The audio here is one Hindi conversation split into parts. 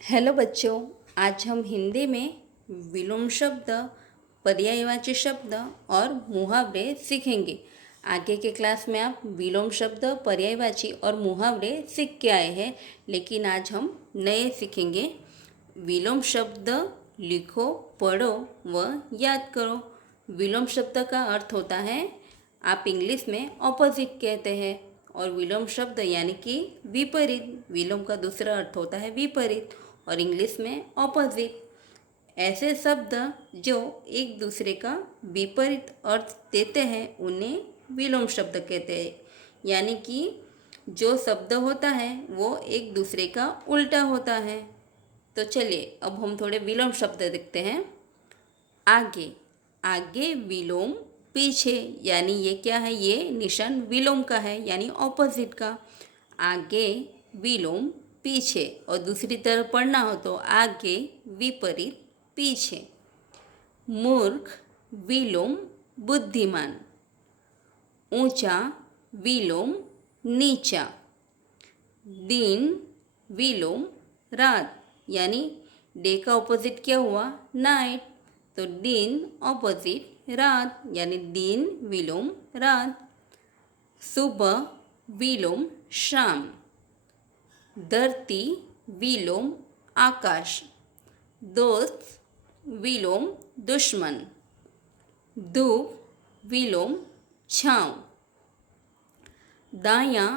हेलो बच्चों, आज हम हिंदी में विलोम शब्द, पर्यायवाची शब्द और मुहावरे सीखेंगे। आगे के क्लास में आप विलोम शब्द, पर्यायवाची और मुहावरे सीख के आए हैं, लेकिन आज हम नए सीखेंगे। विलोम शब्द लिखो, पढ़ो व याद करो। विलोम शब्द का अर्थ होता है, आप इंग्लिश में ऑपोजिट कहते हैं, और विलोम शब्द यानी कि विपरीत। विलोम का दूसरा अर्थ होता है विपरीत और इंग्लिश में ऑपोजिट। ऐसे शब्द जो एक दूसरे का विपरीत अर्थ देते हैं उन्हें विलोम शब्द कहते हैं। यानी कि जो शब्द होता है वो एक दूसरे का उल्टा होता है। तो चलिए अब हम थोड़े विलोम शब्द देखते हैं। आगे, आगे विलोम पीछे, यानी ये क्या है, ये निशान विलोम का है यानी ऑपोजिट का। आगे विलोम पीछे, और दूसरी तरफ पढ़ना हो तो आगे विपरीत पीछे। मूर्ख विलोम बुद्धिमान। ऊंचा विलोम नीचा। दिन विलोम रात, यानी डे का ऑपोजिट क्या हुआ, नाइट। तो दिन ऑपोजिट रात, यानी दिन विलोम रात। सुबह विलोम शाम। धरती विलोम आकाश। दोस्त विलोम दुश्मन। धूप विलोम छाँव। दायां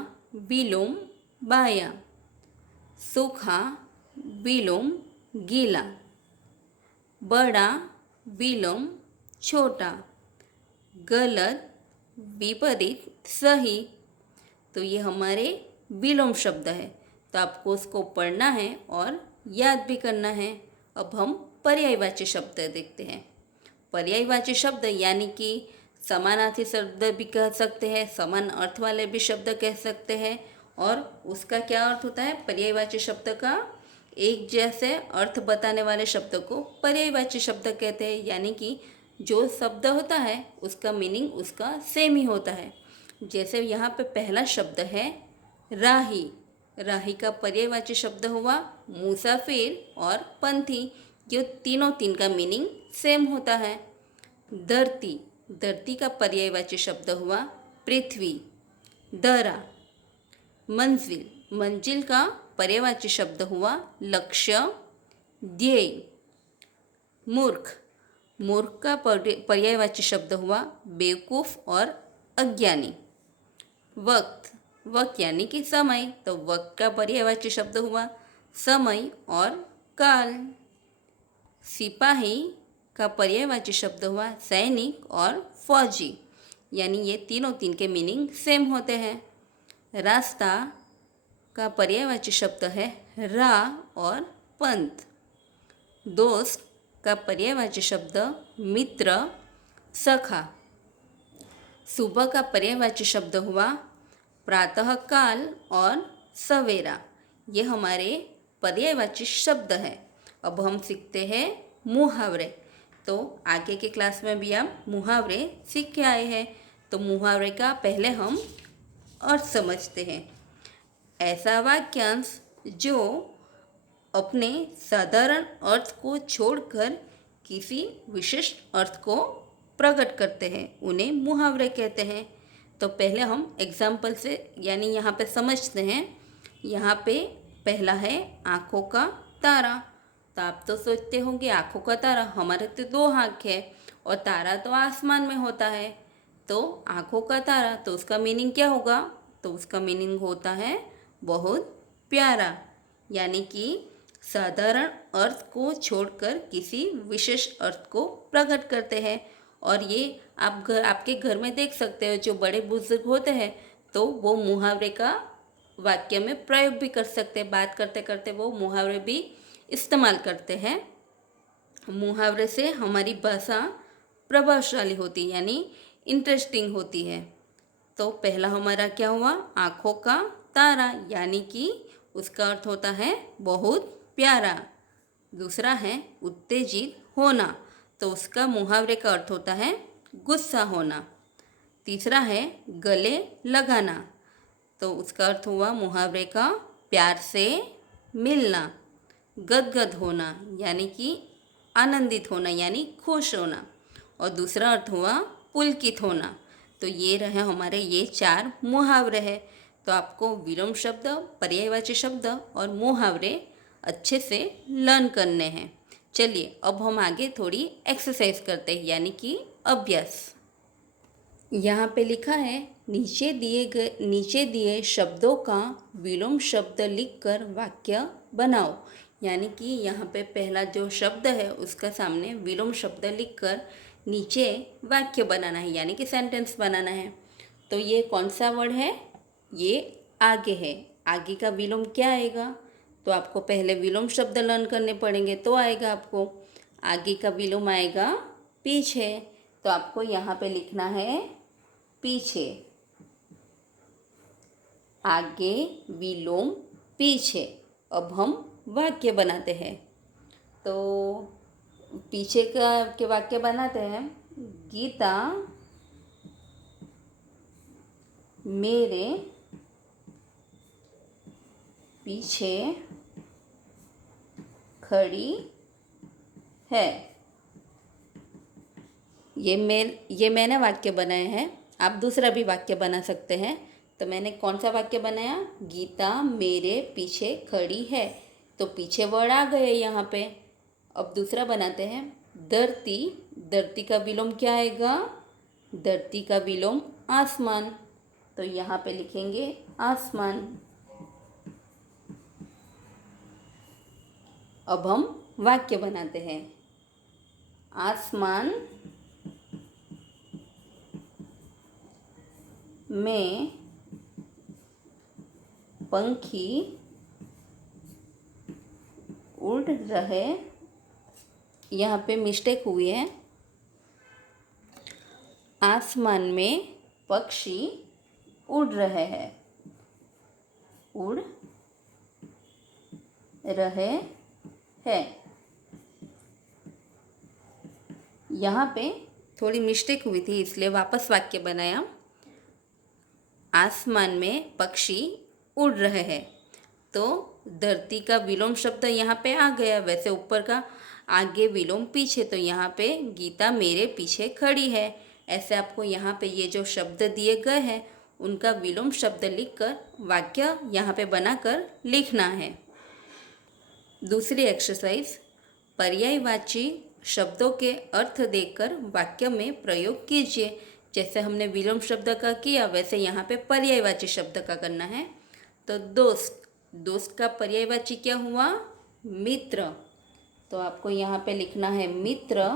विलोम बायां। सूखा विलोम गीला। बड़ा विलोम छोटा। गलत विपरीत सही। तो ये हमारे विलोम शब्द है, तो आपको उसको पढ़ना है और याद भी करना है। अब हम पर्यायवाची शब्द देखते हैं। पर्यायवाची शब्द यानी कि समानार्थी शब्द भी कह सकते हैं, समान अर्थ वाले भी शब्द कह सकते हैं। और उसका क्या अर्थ होता है, पर्यायवाची शब्द का एक जैसे अर्थ बताने वाले शब्द को पर्यायवाची शब्द कहते हैं। यानी कि जो शब्द होता है उसका मीनिंग उसका सेम ही होता है। जैसे यहाँ पे पहला शब्द है राही। राही का पर्यायवाची शब्द हुआ मुसाफिर और पंथी। ये तीनों तीन का मीनिंग सेम होता है। धरती, धरती का पर्यायवाची शब्द हुआ पृथ्वी। दरा। मंजिल, मंजिल का पर्यायवाची शब्द हुआ लक्ष्य, ध्येय। मूर्ख, मूर्ख का पर्यायवाची शब्द हुआ बेवकूफ़ और अज्ञानी। वक्त, वक्त यानी कि समय, तो वक्त का पर्यायवाची शब्द हुआ समय और काल। सिपाही का पर्यायवाची शब्द हुआ सैनिक और फौजी, यानी ये तीनों तीन के मीनिंग सेम होते हैं। रास्ता का पर्यायवाची शब्द है राह और पंथ। दोस्त का पर्यायवाची शब्द मित्र, सखा। सुबह का पर्यायवाची शब्द हुआ प्रातःकाल और सवेरा। ये हमारे पर्यायवाची शब्द हैं। अब हम सीखते हैं मुहावरे। तो आगे के क्लास में भी हम मुहावरे सीख के आए हैं। तो मुहावरे का पहले हम अर्थ समझते हैं। ऐसा वाक्यांश जो अपने साधारण अर्थ को छोड़कर किसी विशेष अर्थ को प्रकट करते हैं उन्हें मुहावरे कहते हैं। तो पहले हम एग्जाम्पल से यानी यहाँ पे समझते हैं। यहाँ पे पहला है आँखों का तारा। तो आप तो सोचते होंगे आँखों का तारा, हमारे तो दो आँख है और तारा तो आसमान में होता है। तो आँखों का तारा, तो उसका मीनिंग क्या होगा, तो उसका मीनिंग होता है बहुत प्यारा। यानी कि साधारण अर्थ को छोड़कर किसी विशेष अर्थ को प्रकट करते हैं। और ये आप आपके घर में देख सकते हो, जो बड़े बुजुर्ग होते हैं तो वो मुहावरे का वाक्य में प्रयोग भी कर सकते हैं। बात करते करते वो मुहावरे भी इस्तेमाल करते हैं। मुहावरे से हमारी भाषा प्रभावशाली होती है, यानी इंटरेस्टिंग होती है। तो पहला हमारा क्या हुआ, आँखों का तारा, यानी कि उसका अर्थ होता है बहुत प्यारा। दूसरा है उत्तेजित होना, तो उसका मुहावरे का अर्थ होता है गुस्सा होना। तीसरा है गले लगाना, तो उसका अर्थ हुआ मुहावरे का प्यार से मिलना। गदगद होना यानी कि आनंदित होना यानी खुश होना, और दूसरा अर्थ हुआ पुलकित होना। तो ये रहे हमारे ये 4 मुहावरे हैं। तो आपको विलोम शब्द, पर्यायवाची शब्द और मुहावरे अच्छे से लर्न करने हैं। चलिए अब हम आगे थोड़ी एक्सरसाइज करते हैं यानी कि अभ्यास। यहाँ पे लिखा है नीचे दिए शब्दों का विलोम शब्द लिखकर वाक्य बनाओ। यानी कि यहाँ पे पहला जो शब्द है उसका सामने विलोम शब्द लिखकर नीचे वाक्य बनाना है यानी कि सेंटेंस बनाना है। तो ये कौन सा वर्ड है? ये आगे है। आगे का विलोम क्या आएगा? तो आपको पहले विलोम शब्द लर्न करने पड़ेंगे तो आएगा आपको। आगे का विलोम आएगा पीछे। तो आपको यहाँ पे लिखना है पीछे। आगे विलोम पीछे। अब हम वाक्य बनाते हैं। तो पीछे का के वाक्य बनाते हैं। गीता मेरे पीछे खड़ी है। ये मैंने वाक्य बनाए हैं। आप दूसरा भी वाक्य बना सकते हैं। तो मैंने कौन सा वाक्य बनाया? गीता मेरे पीछे खड़ी है। तो पीछे वर्ड आ गए यहाँ पे। अब दूसरा बनाते हैं धरती। धरती का विलोम क्या आएगा? धरती का विलोम आसमान। तो यहाँ पे लिखेंगे आसमान। अब हम वाक्य बनाते हैं। आसमान में पंखी उड़ रहे। यहाँ पे मिस्टेक हुई है। आसमान में पक्षी उड़ रहे हैं। उड़ रहे हैं। यहाँ पे थोड़ी मिस्टेक हुई थी इसलिए वापस वाक्य बनाया। आसमान में पक्षी उड़ रहे हैं। तो धरती का विलोम शब्द यहाँ पे आ गया। वैसे ऊपर का आगे विलोम पीछे। तो यहाँ पे गीता मेरे पीछे खड़ी है। ऐसे आपको यहाँ पे ये जो शब्द दिए गए हैं उनका विलोम शब्द लिखकर वाक्य यहाँ पे बनाकर लिखना है। दूसरी एक्सरसाइज, पर्यायवाची शब्दों के अर्थ देकर वाक्य में प्रयोग कीजिए। जैसे हमने विलोम शब्द का किया वैसे यहाँ पे पर्यायवाची शब्द का करना है। तो दोस्त, दोस्त का पर्यायवाची क्या हुआ? मित्र। तो आपको यहाँ पे लिखना है मित्र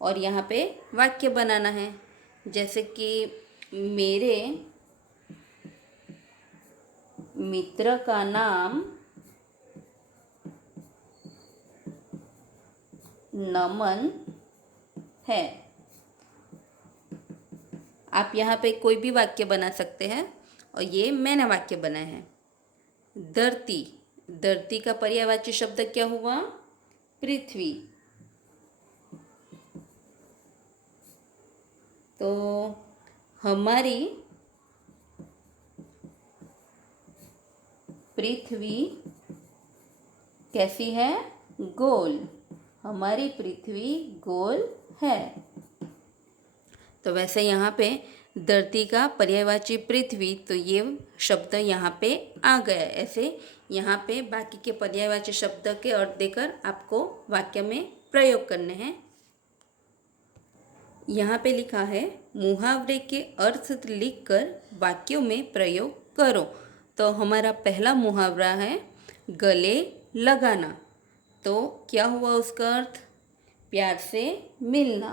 और यहाँ पे वाक्य बनाना है। जैसे कि मेरे मित्र का नाम नमन है। आप यहाँ पे कोई भी वाक्य बना सकते हैं और ये मैंने वाक्य बनाए हैं। धरती, धरती का पर्यायवाची शब्द क्या हुआ? पृथ्वी। तो हमारी पृथ्वी कैसी है? गोल। हमारी पृथ्वी गोल है। तो वैसे यहाँ पे धरती का पर्यायवाची पृथ्वी, तो ये शब्द यहाँ पे आ गया। ऐसे यहाँ पे बाकी के पर्यायवाची शब्द के अर्थ देकर आपको वाक्य में प्रयोग करने हैं। यहाँ पे लिखा है मुहावरे के अर्थ लिखकर वाक्यों में प्रयोग करो। तो हमारा पहला मुहावरा है गले लगाना। तो क्या हुआ उसका अर्थ? प्यार से मिलना।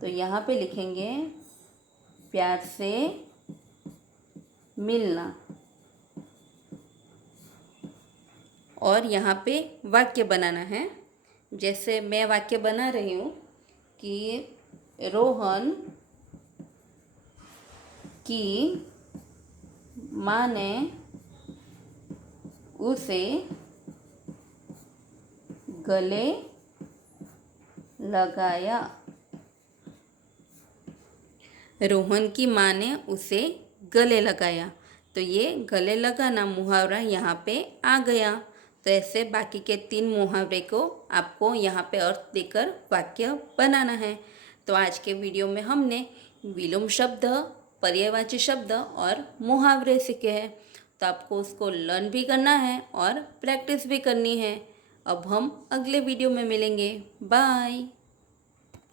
तो यहाँ पे लिखेंगे प्यार से मिलना। और यहाँ पे वाक्य बनाना है। जैसे मैं वाक्य बना रही हूँ कि रोहन की माँ ने उसे गले लगाया। रोहन की माँ ने उसे गले लगाया। तो ये गले लगाना मुहावरा यहाँ पे आ गया। तो ऐसे बाकी के 3 मुहावरे को आपको यहाँ पे अर्थ देकर वाक्य बनाना है। तो आज के वीडियो में हमने विलोम शब्द, पर्यायवाची शब्द और मुहावरे सीखे हैं। तो आपको उसको लर्न भी करना है और प्रैक्टिस भी करनी है। अब हम अगले वीडियो में मिलेंगे। बाय।